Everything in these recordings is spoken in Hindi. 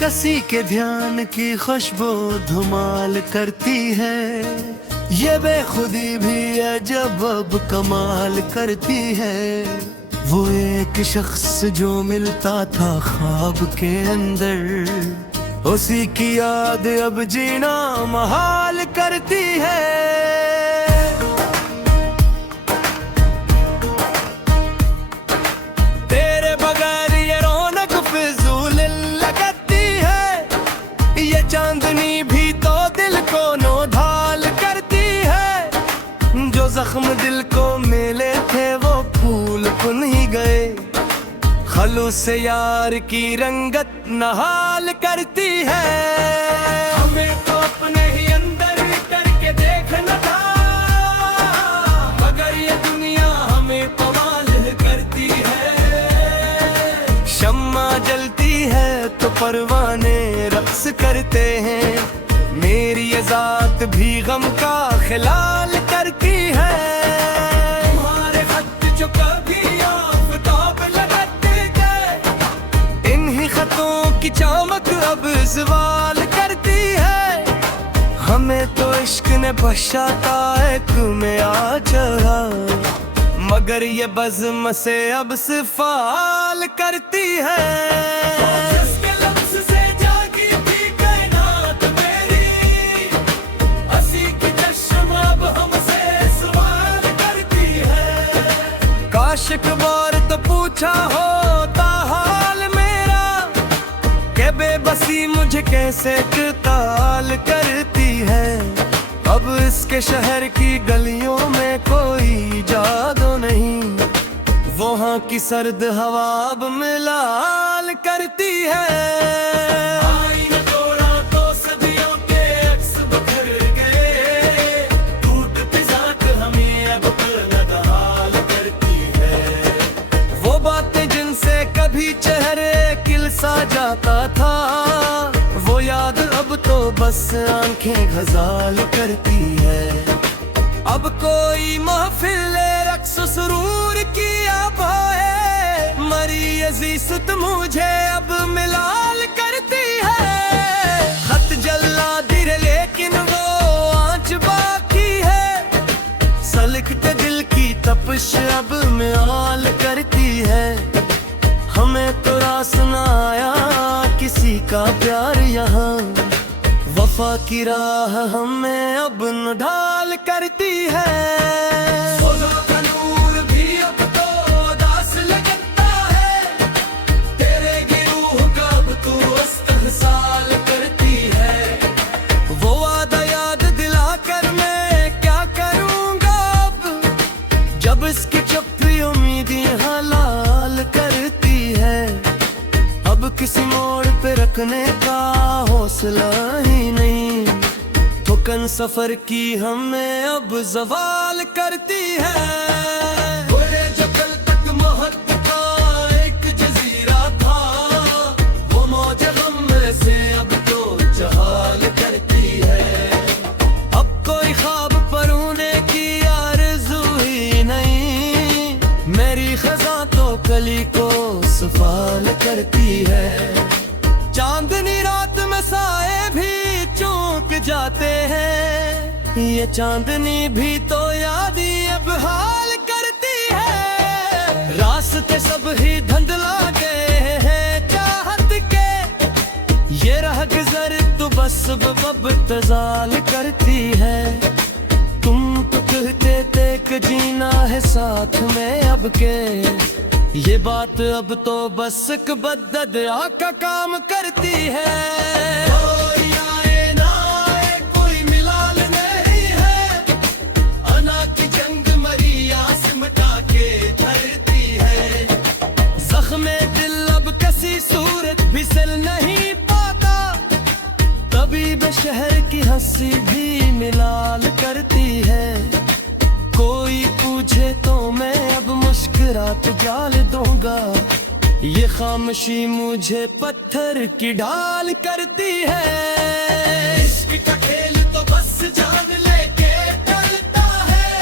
कसी के ध्यान की खुशबू धुमाल करती है। ये बेखुदी भी है जब अब कमाल करती है। वो एक शख्स जो मिलता था ख्वाब के अंदर, उसी की याद अब जीना महाल करती है। तेरे बगैर ये रौनक फिजूल लगती है। ये चांदनी भी तो दिल को नौढाल करती है। जो जख्म दिल को मिले थे वो फूल खुल ही गए। खलूस से यार की रंगत नहाल करती है। हमें तो अपने ही अंदर करके देखना था, मगर ये दुनिया हमें पमाल करती है। शम्मा जलती है तो परवाने रक्स करते हैं। मेरी ये जात भी गम का खिलाल करती है। तुम्हारे खत जो कभी आफताब लगाते गए, इन्हीं खतों की चमक अब ज़वाल करती है। हमें तो इश्क ने बख्शाता एक में आ चढ़ा, मगर ये बज़्म से अब सिफाल करती है। एक बार तो पूछा होता हाल मेरा, के बेबसी मुझे कैसे ताल करती है। अब इसके शहर की गलियों में कोई जादू नहीं, वहाँ की सर्द हवा अब मिलाल करती है। कभी चेहरे किलसा जाता था, वो याद अब तो बस आंखें घजाल करती है। अब कोई महफिल रक्स सुरूर की आप है, मरी अजीज़त मुझे अब मिलाल करती है। खत जल्ला दिल लेकिन वो आंच बाकी है, सलिखते दिल की तपिश अब मियाल करती है। हमें तो रास ना आया किसी का प्यार यहाँ, वफा की राह हमें अब न ढाल करती है। खुदा का नूर भी अब तो उदास लगता है, तेरे गिरूह का अब तू इस्तहसाल करती है। वो वादा याद दिलाकर मैं क्या करूँगा अब, जब इसकी चुप्पी उम्मीदें हलाल करती है। अब किसी मोड़ पे रखने का हौसला ही नहीं, ठुकन सफर की हमें अब ज़वाल करती है। जो कल तक मोहब्बत का एक जजीरा था, वो मौज गम से अब तो जहाल करती है। अब कोई ख्वाब परोने की आरज़ू ही नहीं, मेरी खज़ां तो कली को सफाल करती है। चांदनी रात में साए भी चूक जाते हैं, ये चांदनी भी तो यादी अब हाल करती है। रास्ते सब ही धुंधला गए हैं चाहत के, ये राह गुज़र तो बस अब तजाल करती है। तुम तो कहते थे कि जीना है साथ में अब के, ये बात अब तो बस एक बद्दद का काम करती है। कोई आए ना आए कोई मिलाल नहीं है, अना की जंग मरी आसमटा के धरती है। जख्मे दिल अब किसी सूरत भी सिल नहीं पाता, तबीब शहर की हंसी भी मिलाल करती है। कोई पूछे तो मैं अब मुस्कुरात जाल दूंगा, ये खामोशी मुझे पत्थर की ढाल करती है। इश्क का खेल तो बस जान लेके चलता है,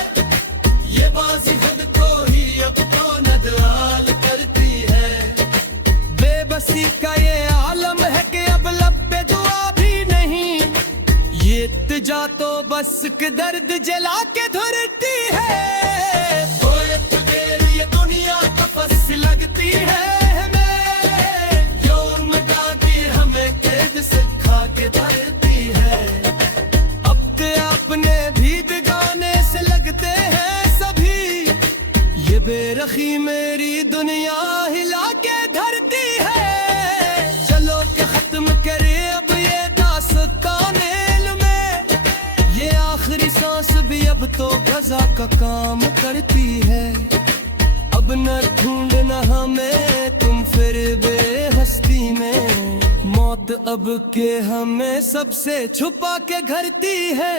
ये बाजी खुद को ही अब तो नदराल करती है। बेबसी का ये आलम है कि अब सांस के दर्द जला के धरती है। ओए तुझे ये दुनिया तपस लगती है हमें, यौम दादी हमें कैद से खा के धरती है। अब के अपने भी बिगाने से लगते हैं सभी, ये बेरखी मेरी दुनिया हिला के धरती है। चलो के खत्म करे अब ये दास्ताने में, ये आखिरी सांस भी अब तो गजा का काम करती है। अब न ढूंढना हमें तुम फिर बेहस्ती में, मौत अब के हमें सबसे छुपा के घरती है।